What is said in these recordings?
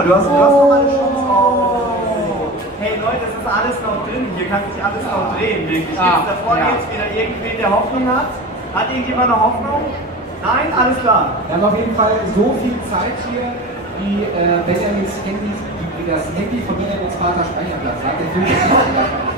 mal, du hast nochmal eine Chance. Oh. Hey Leute, es ist alles noch drin. Hier kann sich alles noch drehen, wirklich. Jetzt davor jetzt wieder irgendwen, der Hoffnung hat. Hat irgendjemand eine Hoffnung? Nein? Alles klar. Wir haben auf jeden Fall so viel Zeit hier, wie Benjamins Handy, wie das Handy von Benjamins Vater Speicherplatz hat. Der Film ist nicht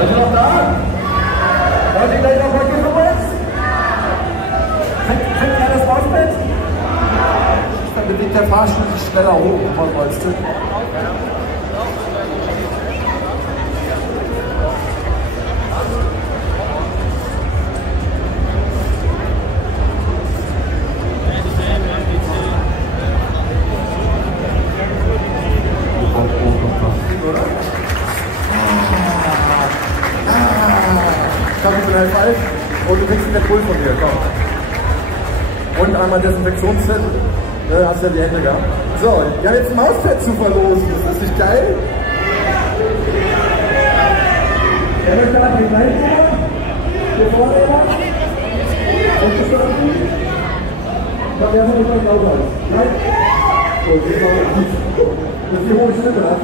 Seid ihr noch da? Wollt ihr gleich noch was von uns? Kriegt ihr das Mausbett? Dann bewegt der Fahrstuhl sich schneller hoch, von Holzstück. Kapitel 11 und du kriegst eine Pulver von mir, komm. Und einmal Desinfektionszettel, hast ja die Hände gehabt. So, wir haben jetzt ein Mauspad zu verlosen, das ist nicht geil? Wer möchte da den gleichen machen? Hier vorne jemand? Und das ist gut? Ich glaube, wir haben nicht mal sauber. Nein? Gut, das ist die hohe Stimme, ne?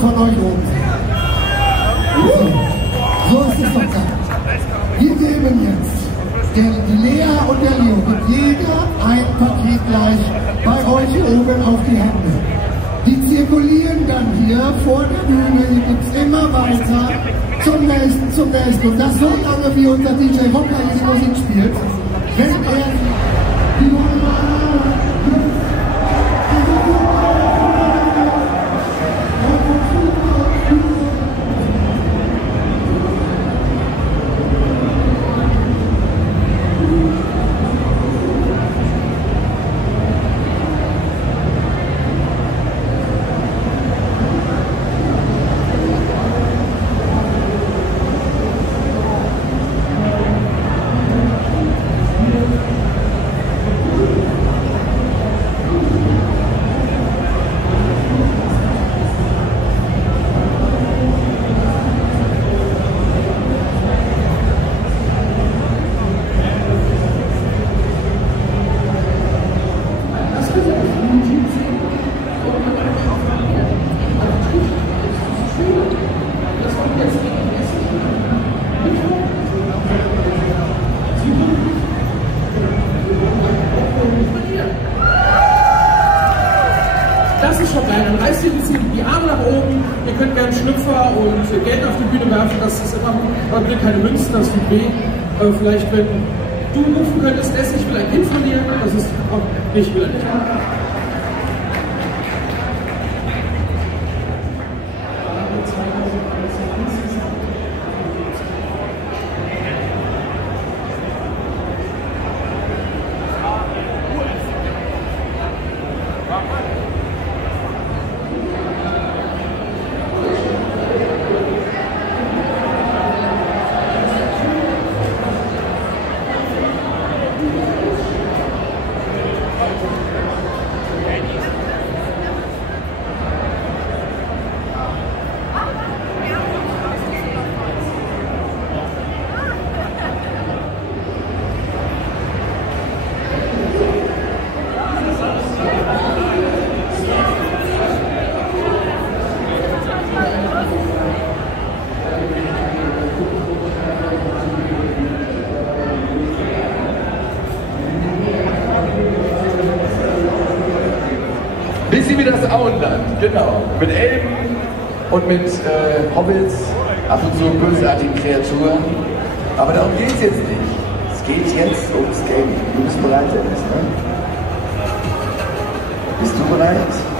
Von euch oben. So ist es doch da. Wir geben jetzt, die Lea und der Leo, gibt jeder ein Paket gleich bei euch hier oben auf die Hände. Die zirkulieren dann hier vor der Bühne, hier gibt es immer weiter zum nächsten. Und das so lange, wie unser DJ Rocker diese Musik spielt. Wenn er die das ist schon geil. Dann reißt ihr ein bisschen die Arme nach oben, ihr könnt gerne Schlüpfer und Geld auf die Bühne werfen, das ist immer gut, man will keine Münzen, das tut weh. Vielleicht, wenn du rufen könntest, ich will ein Kind von dir, das ist auch nicht, will er nicht. Bisschen wie das Auenland, genau. Mit Elben und mit Hobbits, ab und zu bösartigen Kreaturen. Aber darum geht es jetzt nicht. Es geht jetzt ums Game. Du bist bereit, Dennis, ne? Bist du bereit?